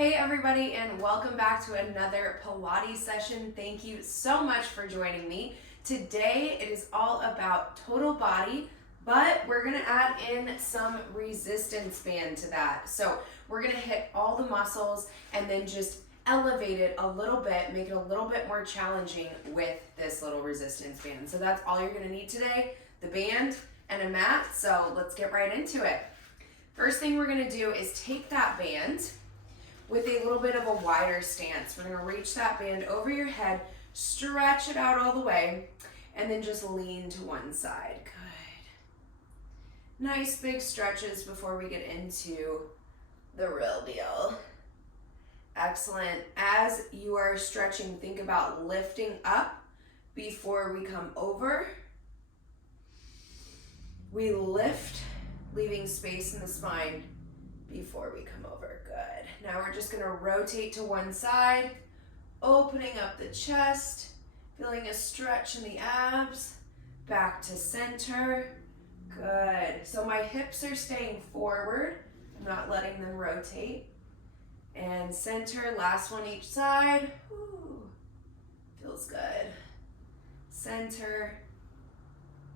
Hey everybody, and welcome back to another Pilates session. Thank you so much for joining me. Today it is all about total body, but we're gonna add in some resistance band to that. So we're gonna hit all the muscles and then just elevate it a little bit, make it a little bit more challenging with this little resistance band. So that's all you're gonna need today, the band and a mat. So let's get right into it. First thing we're gonna do is take that band with a little bit of a wider stance. We're gonna reach that band over your head, stretch it out all the way, and then just lean to one side. Good. Nice big stretches before we get into the real deal. Excellent. As you are stretching, think about lifting up before we come over. We lift, leaving space in the spine before we come over. Good. Now we're just gonna rotate to one side, opening up the chest, feeling a stretch in the abs, back to center. Good. So my hips are staying forward. I'm not letting them rotate. And center, last one each side. Whew. Feels good. Center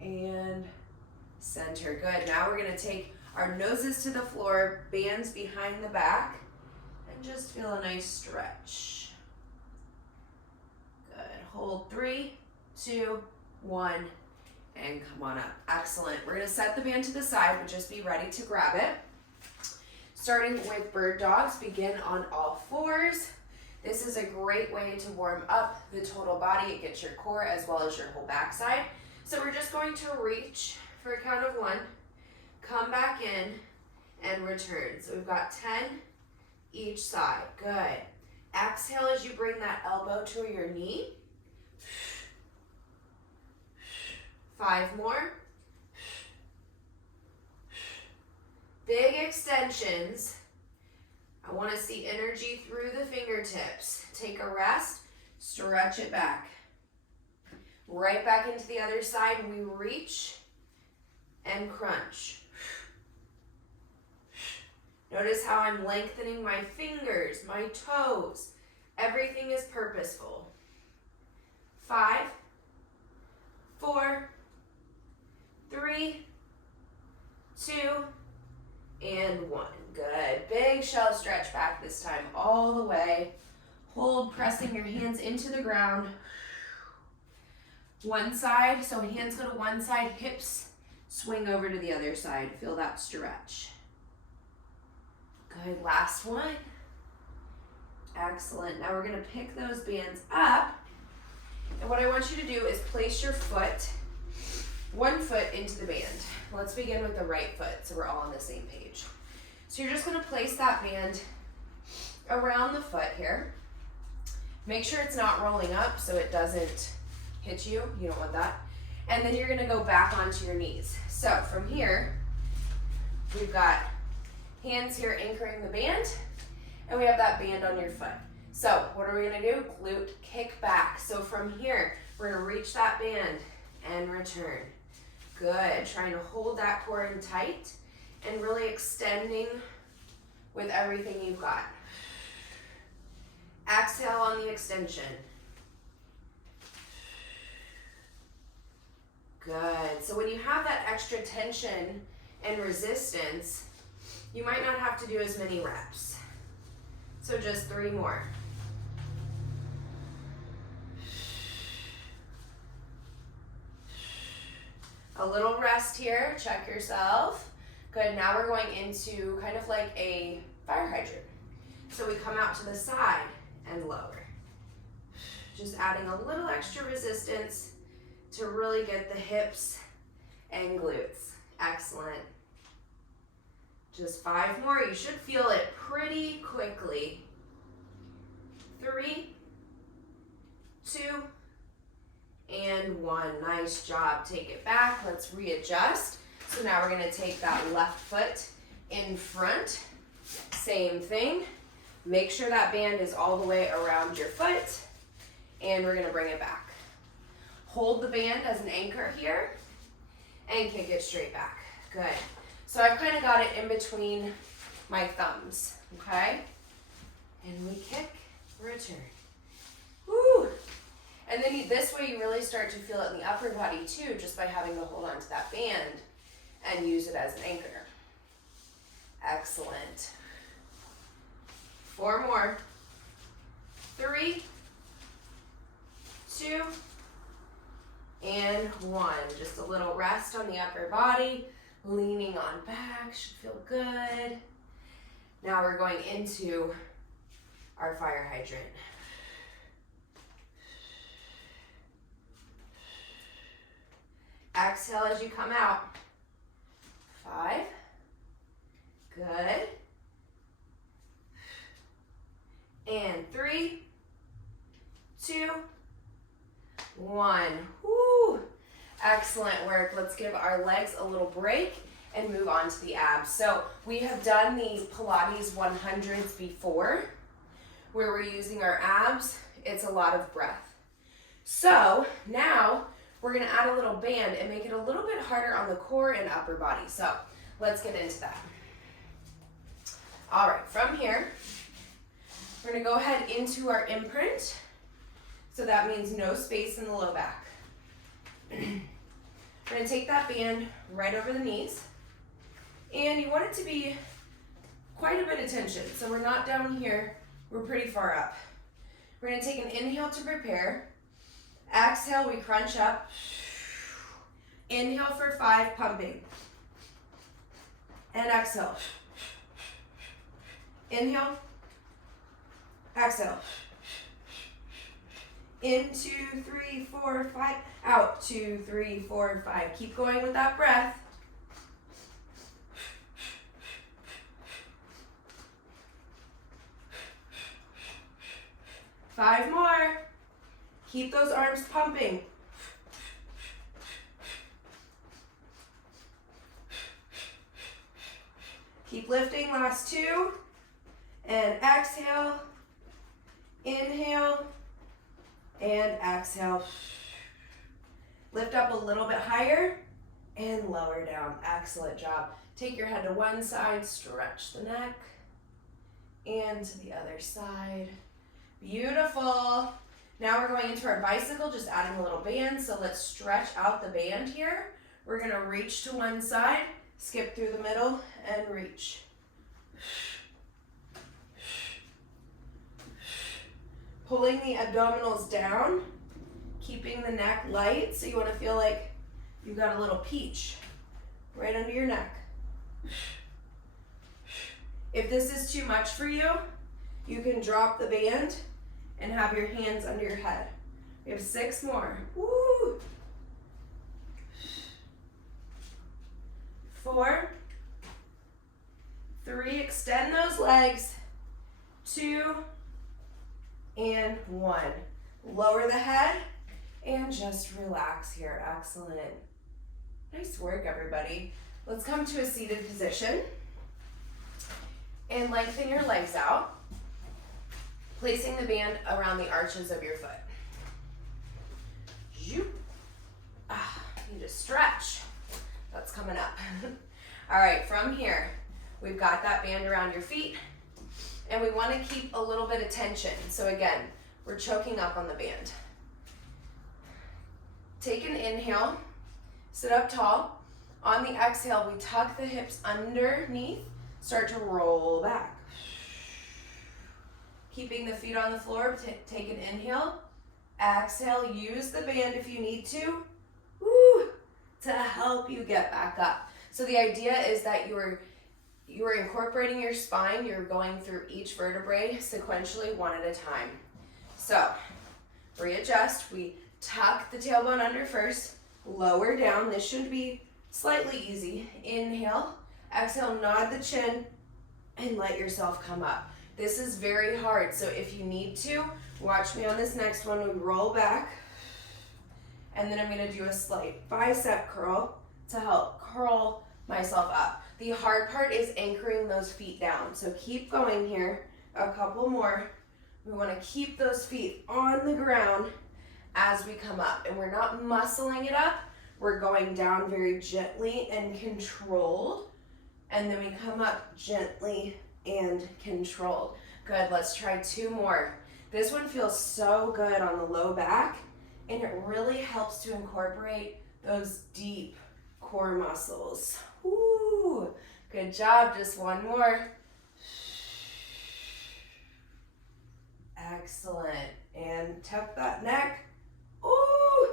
and center. Good. Now we're gonna take our noses to the floor, bands behind the back, and just feel a nice stretch. Good. Hold 3, 2, 1, and come on up. Excellent. We're gonna set the band to the side, but just be ready to grab it. Starting with bird dogs, begin on all fours. This is a great way to warm up the total body. It gets your core as well as your whole backside. So we're just going to reach for a count of 1. Come back in and return. So we've got 10 each side. Good. Exhale as you bring that elbow to your knee. 5 more. Big extensions. I want to see energy through the fingertips. Take a rest. Stretch it back. Right back into the other side. We reach and crunch. Notice how I'm lengthening my fingers, my toes. Everything is purposeful. 5, 4, 3, 2, and 1. Good. Big shell stretch back this time all the way. Hold, pressing your hands into the ground. One side, so hands go to one side, hips swing over to the other side. Feel that stretch. Good, last one. Excellent. Now we're gonna pick those bands up. And what I want you to do is place your foot, one foot into the band. Let's begin with the right foot so we're all on the same page. So you're just gonna place that band around the foot here. Make sure it's not rolling up so it doesn't hit you. You don't want that. And then you're gonna go back onto your knees. So from here, we've got hands here anchoring the band, and we have that band on your foot. So what are we gonna do? Glute kick back. So from here, we're gonna reach that band and return. Good, trying to hold that core in tight and really extending with everything you've got. Exhale on the extension. Good. So when you have that extra tension and resistance, you might not have to do as many reps. So just 3 more. A little rest here, check yourself. Good, now we're going into kind of like a fire hydrant. So we come out to the side and lower. Just adding a little extra resistance to really get the hips and glutes. Excellent. Just 5 more. You should feel it pretty quickly. 3, 2, and 1. Nice job. Take it back. Let's readjust. So now we're going to take that left foot in front. Same thing. Make sure that band is all the way around your foot. And we're going to bring it back. Hold the band as an anchor here and kick it straight back. Good. So I've kind of got it in between my thumbs, okay? And we kick, return. Woo! And then this way you really start to feel it in the upper body too, just by having to hold on to that band and use it as an anchor. Excellent. 4 more. 3, 2, and 1. Just a little rest on the upper body, leaning on back, should feel good. Now we're going into our fire hydrant. Exhale as you come out. 5. Good. And 3, 2, 1. Woo! Excellent work. Let's give our legs a little break and move on to the abs. So we have done the Pilates 100s before, where we're using our abs. It's a lot of breath. So now we're gonna add a little band and make it a little bit harder on the core and upper body. So let's get into that. All right, from here, we're gonna go ahead into our imprint. So that means no space in the low back. We're gonna take that band right over the knees, and you want it to be quite a bit of tension. So we're not down here, we're pretty far up. We're gonna take an inhale to prepare. Exhale, we crunch up. Inhale for 5, pumping. And exhale. Inhale. Exhale. In, 2, 3, 4, 5. Out, 2, 3, 4, 5. Keep going with that breath. Five more. Keep those arms pumping. Keep lifting, last 2. And exhale. Inhale. And exhale. Lift up a little bit higher and lower down. Excellent job. Take your head to one side, stretch the neck, and to the other side. Beautiful. Now we're going into our bicycle, just adding a little band. So let's stretch out the band here. We're gonna reach to one side, skip through the middle, and reach. Pulling the abdominals down, keeping the neck light. So you wanna feel like you've got a little peach right under your neck. If this is too much for you, you can drop the band and have your hands under your head. We have 6 more. Woo! 4, 3, extend those legs. 2, and 1. Lower the head and just relax here. Excellent. Nice work, everybody. Let's come to a seated position and lengthen your legs out, placing the band around the arches of your foot. Need to stretch. That's coming up. All right, from here, we've got that band around your feet, and we want to keep a little bit of tension. So again, we're choking up on the band. Take an inhale, sit up tall. On the exhale, we tuck the hips underneath, start to roll back. Keeping the feet on the floor, take an inhale. Exhale, use the band if you need to, to help you get back up. So the idea is that you're incorporating your spine, you're going through each vertebrae sequentially, one at a time. So, readjust, we tuck the tailbone under first, lower down, this should be slightly easy. Inhale, exhale, nod the chin, and let yourself come up. This is very hard, so if you need to, watch me on this next one. We roll back, and then I'm gonna do a slight bicep curl to help curl myself up. The hard part is anchoring those feet down, so keep going here. A couple more. We wanna keep those feet on the ground as we come up, and we're not muscling it up. We're going down very gently and controlled, and then we come up gently and controlled. Good, let's try 2 more. This one feels so good on the low back, and it really helps to incorporate those deep core muscles. Woo! Good job, just 1 more. Excellent, and tuck that neck. Ooh!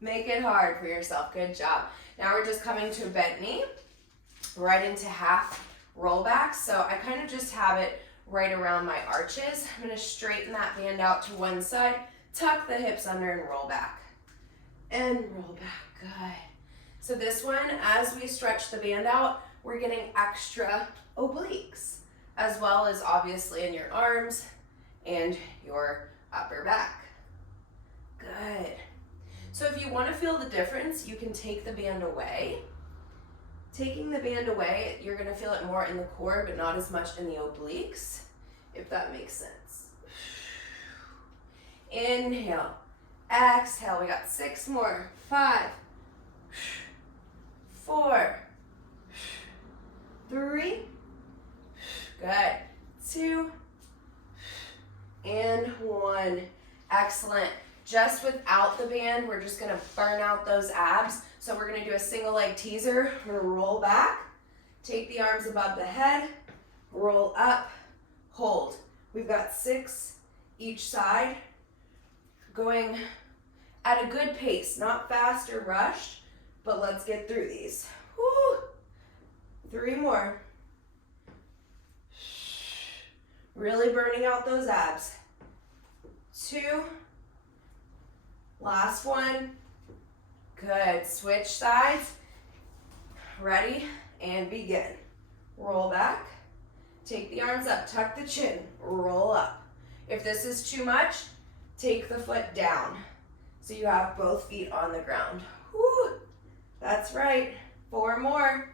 Make it hard for yourself, good job. Now we're just coming to a bent knee, right into half rollback. So I kind of just have it right around my arches. I'm gonna straighten that band out to one side, tuck the hips under and roll back. And roll back, good. So this one, as we stretch the band out, we're getting extra obliques, as well as obviously in your arms and your upper back. Good. So if you want to feel the difference, you can take the band away. Taking the band away, you're going to feel it more in the core, but not as much in the obliques, if that makes sense. Inhale, exhale. We got 6 more. 5, 4, 3, good, 2, and 1. Excellent. Just without the band, we're just gonna burn out those abs. So we're gonna do a single leg teaser. We're gonna roll back, take the arms above the head, roll up, hold. We've got 6 each side, going at a good pace, not fast or rushed, but let's get through these. Woo. 3 more. Really burning out those abs. 2. Last one. Good. Switch sides. Ready? And begin. Roll back. Take the arms up. Tuck the chin. Roll up. If this is too much, take the foot down so you have both feet on the ground. Woo. That's right. 4 more.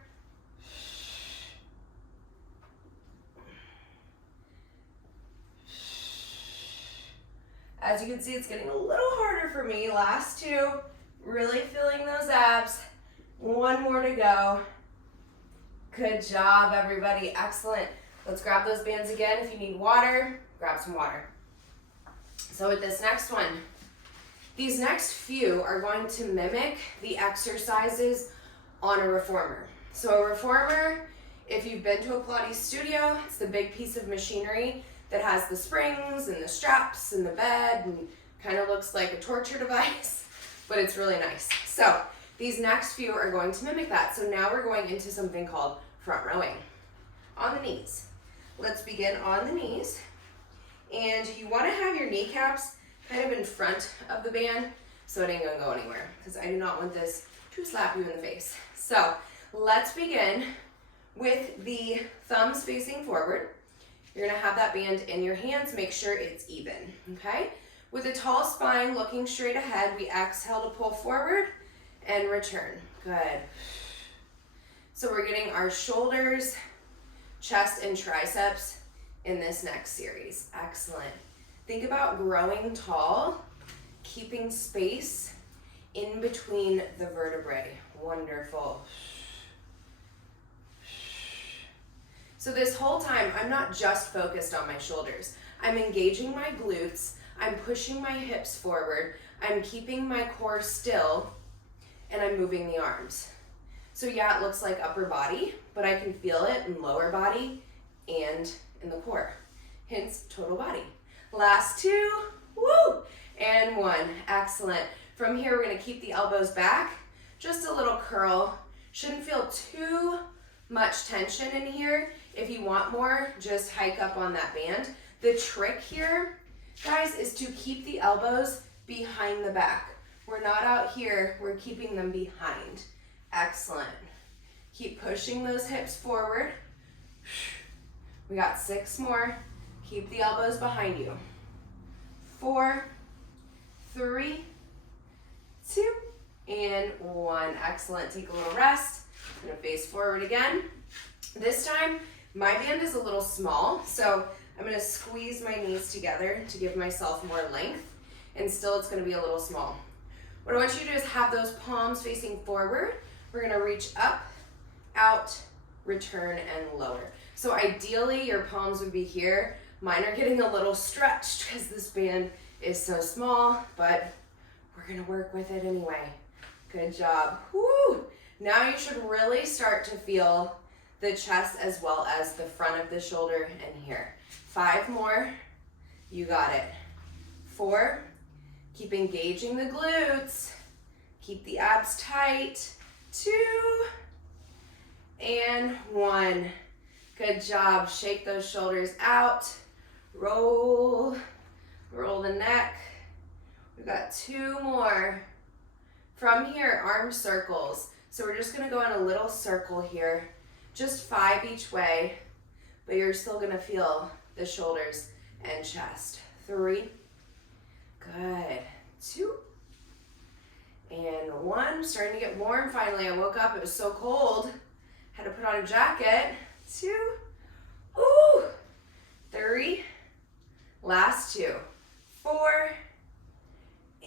As you can see, it's getting a little harder for me. Last 2, really feeling those abs. 1 more to go. Good job, everybody. Excellent. Let's grab those bands again. If you need water, grab some water. So with this next one, these next few are going to mimic the exercises on a reformer. So a reformer, if you've been to a Pilates studio, it's the big piece of machinery that has the springs and the straps and the bed and kind of looks like a torture device, but it's really nice. So these next few are going to mimic that. So now we're going into something called front rowing. On the knees. Let's begin on the knees. And you want to have your kneecaps kind of in front of the band so it ain't gonna go anywhere, because I do not want this to slap you in the face. So let's begin with the thumbs facing forward. You're gonna have that band in your hands, make sure it's even, okay? With a tall spine looking straight ahead, we exhale to pull forward and return. Good. So we're getting our shoulders, chest, and triceps in this next series. Excellent. Think about growing tall, keeping space in between the vertebrae. Wonderful. So this whole time, I'm not just focused on my shoulders. I'm engaging my glutes, I'm pushing my hips forward, I'm keeping my core still, and I'm moving the arms. So yeah, it looks like upper body, but I can feel it in lower body and in the core. Hence, total body. Last 2, woo, and 1, excellent. From here, we're gonna keep the elbows back, just a little curl. Shouldn't feel too much tension in here. If you want more, just hike up on that band. The trick here, guys, is to keep the elbows behind the back. We're not out here, we're keeping them behind. Excellent. Keep pushing those hips forward. We got 6 more. Keep the elbows behind you. 4, 3, 2, and 1. Excellent. Take a little rest. I'm gonna face forward again. This time, my band is a little small, so I'm gonna squeeze my knees together to give myself more length, and still it's gonna be a little small. What I want you to do is have those palms facing forward. We're gonna reach up, out, return, and lower. So ideally, your palms would be here, Mine are getting a little stretched because this band is so small, but we're gonna work with it anyway. Good job. Woo! Now you should really start to feel the chest as well as the front of the shoulder and here. 5 more. You got it. 4. Keep engaging the glutes. Keep the abs tight. 2. And 1. Good job. Shake those shoulders out. Roll. Roll the neck. We've got 2 more. From here, arm circles. So we're just gonna go in a little circle here. Just 5 each way, but you're still gonna feel the shoulders and chest. 3. Good. 2. And 1. Starting to get warm finally. I woke up, it was so cold. Had to put on a jacket. 2. Ooh. 3. Last 2. 4.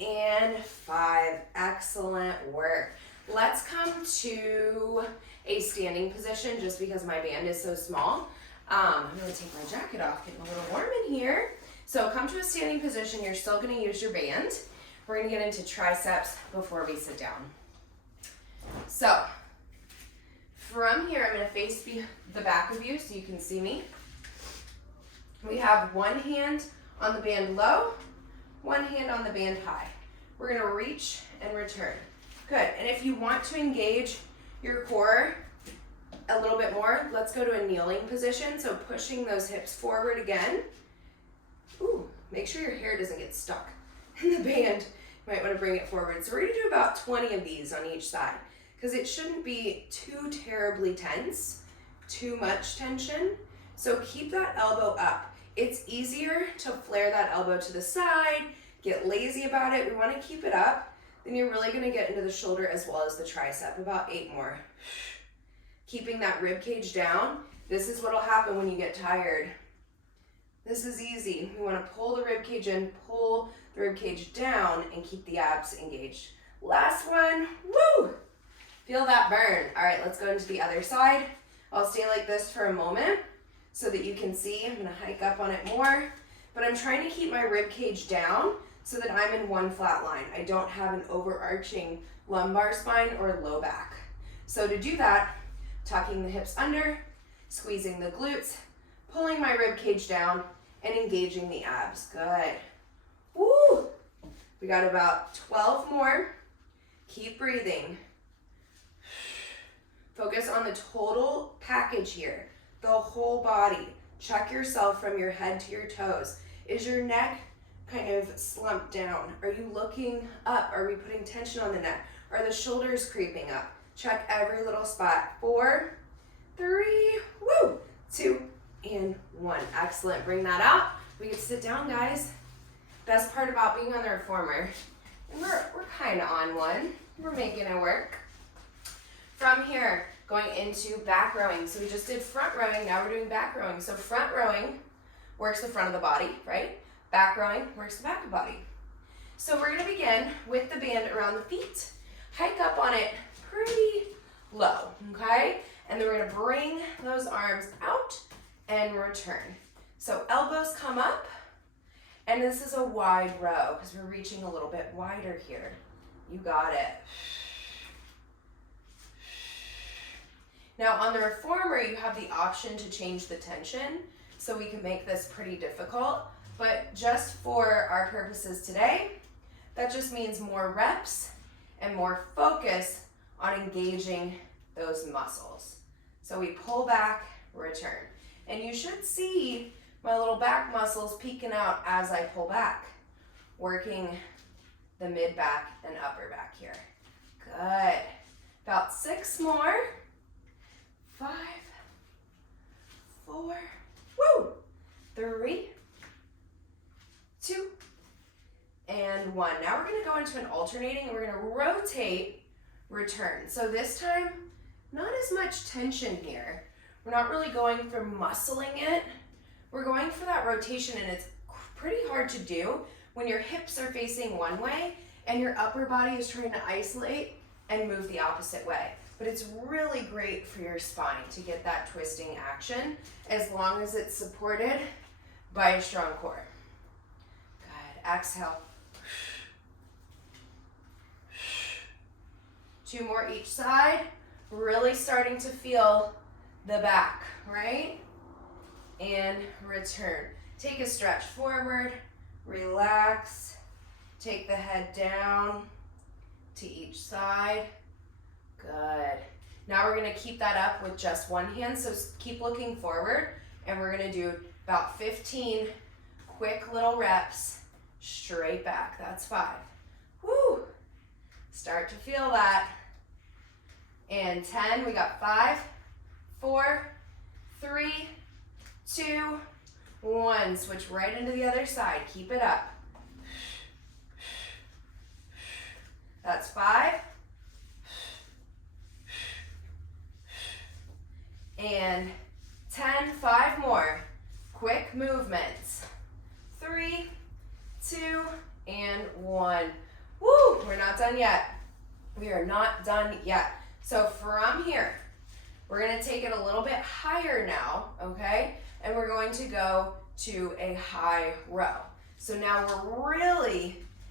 And 5. Excellent work. Let's come to a standing position just because my band is so small. I'm gonna take my jacket off, getting a little warm in here. So come to a standing position. You're still gonna use your band. We're gonna get into triceps before we sit down. So from here, I'm gonna face the back of you so you can see me. We have one hand on the band low, one hand on the band high. We're gonna reach and return. Good, and if you want to engage your core a little bit more, let's go to a kneeling position. So pushing those hips forward again. Ooh, make sure your hair doesn't get stuck in the band. You might want to bring it forward. So we're gonna do about 20 of these on each side because it shouldn't be too terribly tense, too much tension. So keep that elbow up. It's easier to flare that elbow to the side, get lazy about it. We wanna keep it up. Then you're really gonna get into the shoulder as well as the tricep. About 8 more. Keeping that rib cage down. This is what'll happen when you get tired. This is easy. We wanna pull the rib cage in, pull the rib cage down, and keep the abs engaged. Last one, woo! Feel that burn. All right, let's go into the other side. I'll stay like this for a moment so that you can see. I'm gonna hike up on it more, but I'm trying to keep my rib cage down so that I'm in one flat line. I don't have an overarching lumbar spine or low back. So to do that, tucking the hips under, squeezing the glutes, pulling my rib cage down, and engaging the abs. Good. Woo! We got about 12 more. Keep breathing. Focus on the total package here, the whole body. Check yourself from your head to your toes. Is your neck kind of slumped down? Are you looking up? Are we putting tension on the neck? Are the shoulders creeping up? Check every little spot. 4, 3, woo, 2, and 1. Excellent. Bring that out. We get to sit down, guys. Best part about being on the reformer, and we're kind of on one. We're making it work. From here, going into back rowing. So we just did front rowing, now we're doing back rowing. So front rowing works the front of the body, right? Back rowing works the back of the body. So we're gonna begin with the band around the feet. Hike up on it pretty low, okay? And then we're gonna bring those arms out and return. So elbows come up, and this is a wide row because we're reaching a little bit wider here. You got it. Now on the reformer, you have the option to change the tension, so we can make this pretty difficult, but just for our purposes today, that just means more reps and more focus on engaging those muscles. So we pull back, return. And you should see my little back muscles peeking out as I pull back, working the mid back and upper back here. Good. About 6 more. 5, 4, woo, 3, 2, and 1. Now we're gonna go into an alternating, and we're gonna rotate, return. So this time, not as much tension here. We're not really going for muscling it. We're going for that rotation, and it's pretty hard to do when your hips are facing one way and your upper body is trying to isolate and move the opposite way. But it's really great for your spine to get that twisting action as long as it's supported by a strong core. Good. Exhale. 2 more each side. Really starting to feel the back, right? And return. Take a stretch forward, relax. Take the head down to each side. Good. Now we're gonna keep that up with just one hand, so keep looking forward, and we're gonna do about 15 quick little reps straight back. That's 5. Woo! Start to feel that. And 10, we got 5, 4, 3, 2, 1. Switch right into the other side. Keep it up. That's 5. And 10, 5 more. Quick movements. 3, 2, and 1. Woo! We're not done yet. We are not done yet. So from here, we're gonna take it a little bit higher now, okay? And we're going to go to a high row. So now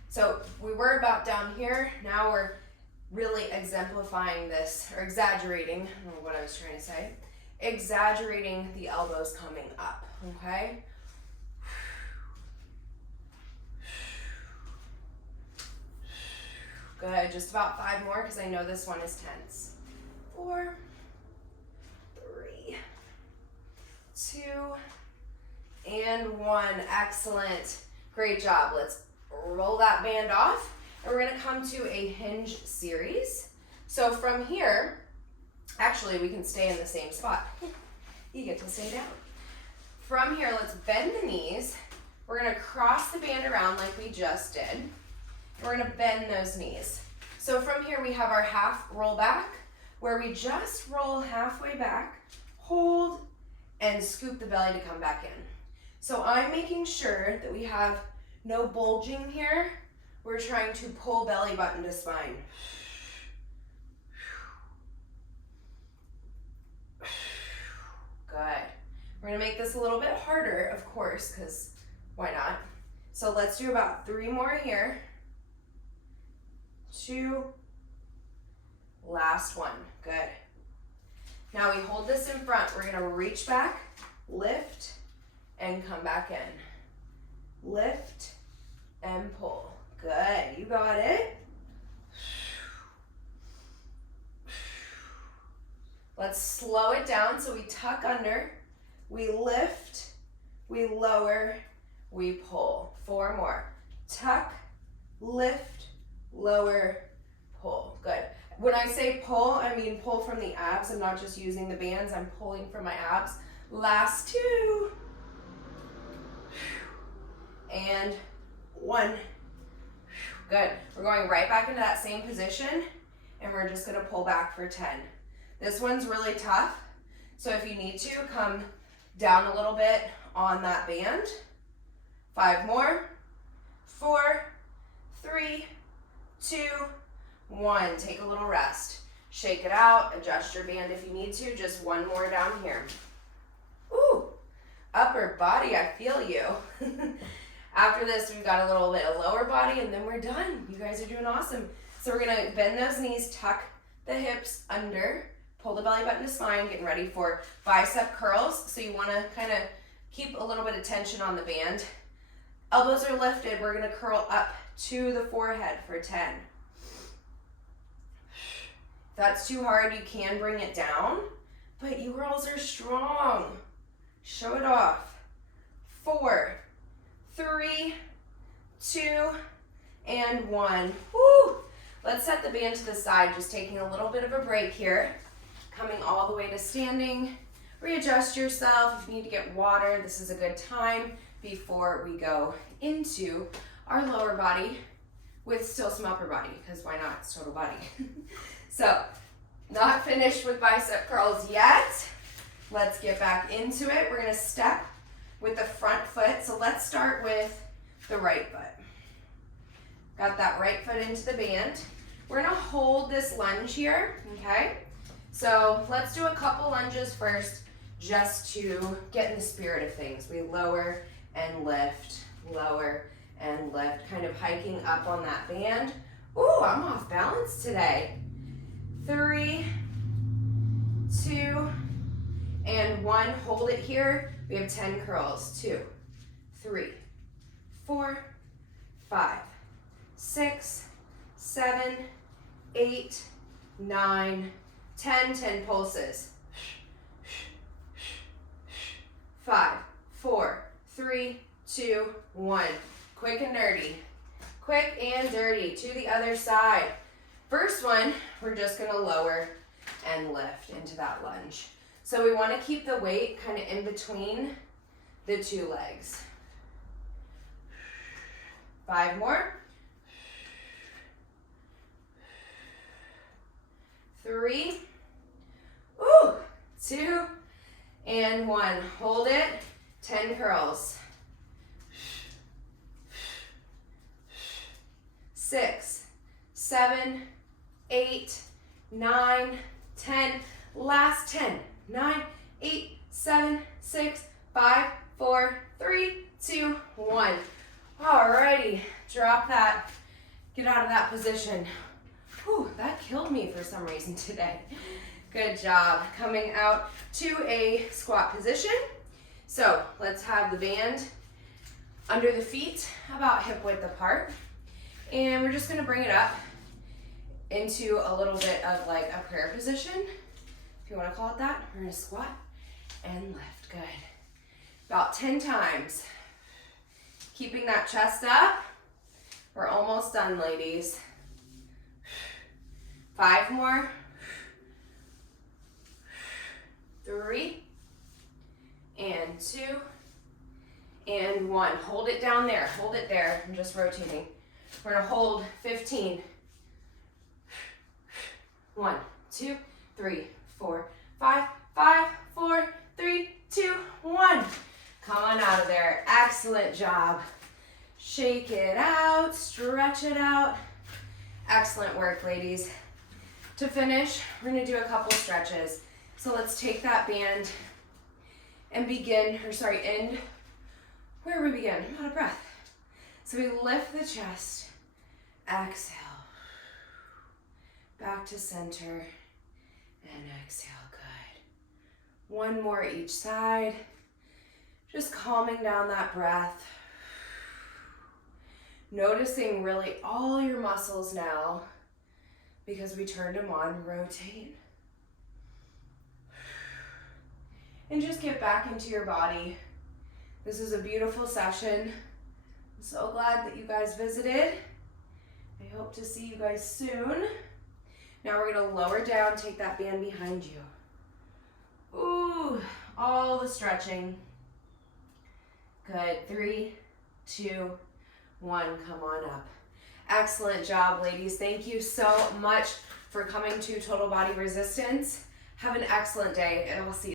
so we were about down here, now we're really exemplifying this, or exaggerating, I don't know what I was trying to say, exaggerating the elbows coming up, okay? Good, just about 5 more because I know this one is tense. 4, 3, 2, and 1. Excellent. Great job. Let's roll that band off, and we're gonna come to a hinge series. So from here, actually we can stay in the same spot. You get to stay down. From here, let's bend the knees. We're gonna cross the band around like we just did. We're gonna bend those knees. So from here we have our half roll back, where we just roll halfway back, hold, and scoop the belly to come back in. So I'm making sure that we have no bulging here. We're trying to pull belly button to spine. Good. We're gonna make this a little bit harder, of course, because why not? So let's do about 3 more here. 2, last one. Good. Now we hold this in front. We're gonna reach back, lift, and come back in. Lift and pull. Good, you got it. Let's slow it down. So we tuck under, we lift, we lower, we pull. 4 more. Tuck, lift, lower, pull. Good. When I say pull, I mean pull from the abs. I'm not just using the bands, I'm pulling from my abs. Last 2. And 1. Good. We're going right back into that same position, and we're just gonna pull back for 10. This one's really tough, so if you need to, come down a little bit on that band. 5 more. 4, 3, 2, 1. Take a little rest. Shake it out, adjust your band if you need to. Just 1 more down here. Ooh, upper body, I feel you. After this, we've got a little bit of lower body, and then we're done. You guys are doing awesome. So we're gonna bend those knees, tuck the hips under, pull the belly button to spine, getting ready for bicep curls. So you wanna kinda keep a little bit of tension on the band. Elbows are lifted, we're gonna curl up to the forehead for 10. If that's too hard, you can bring it down, but you girls are strong. Show it off. 4, 3, 2, and 1. Woo! Let's set the band to the side, just taking a little bit of a break here. Coming all the way to standing. Readjust yourself. If you need to get water, this is a good time before we go into our lower body with still some upper body, because why not? It's total body. So, not finished with bicep curls yet. Let's get back into it. We're gonna step with the front foot. So let's start with the right foot. Got that right foot into the band. We're gonna hold this lunge here, okay? So let's do a couple lunges first, just to get in the spirit of things. We lower and lift, lower and lift, kind of hiking up on that band. Ooh, I'm off balance today. 3, 2, and 1. Hold it here. We have 10 curls. 2, 3, 4, 5, 6, 7, 8, 9, 10. 10 pulses. 5, 4, 3, 2, 1. Quick and dirty. Quick and dirty. To the other side. First one, we're just going to lower and lift into that lunge. So we want to keep the weight kind of in between the two legs. 5 more. 3, 2, and 1. Hold it. 10 curls. 6, 7, 8, 9, 10. Last 10. 9, 8, 7, 6, 5, 4, 3, 2, 1. Alrighty. Drop that. Get out of that position. Whew, that killed me for some reason today. Good job. Coming out to a squat position. So let's have the band under the feet, about hip width apart. And we're just gonna bring it up into a little bit of like a prayer position, if you wanna call it that. We're gonna squat and lift, good. About 10 times. Keeping that chest up. We're almost done, ladies. 5 more. 3, and 2, and 1. Hold it down there, hold it there. I'm just rotating. We're gonna hold 15. 1, 2, 3, 4, 5, 5, 4, 3, 2, 1. Come on out of there. Excellent job. Shake it out, stretch it out. Excellent work, ladies. To finish, we're gonna do a couple stretches. So let's take that band and end where we begin. I'm out of breath. So we lift the chest, exhale, back to center, and exhale, good. 1 more each side, just calming down that breath. Noticing really all your muscles now, because we turned them on. Rotate. And just get back into your body. This is a beautiful session. I'm so glad that you guys visited. I hope to see you guys soon. Now we're gonna lower down, take that band behind you. Ooh, all the stretching. Good, 3, 2, 1, come on up. Excellent job, ladies. Thank you so much for coming to Total Body Resistance. Have an excellent day, and I'll see you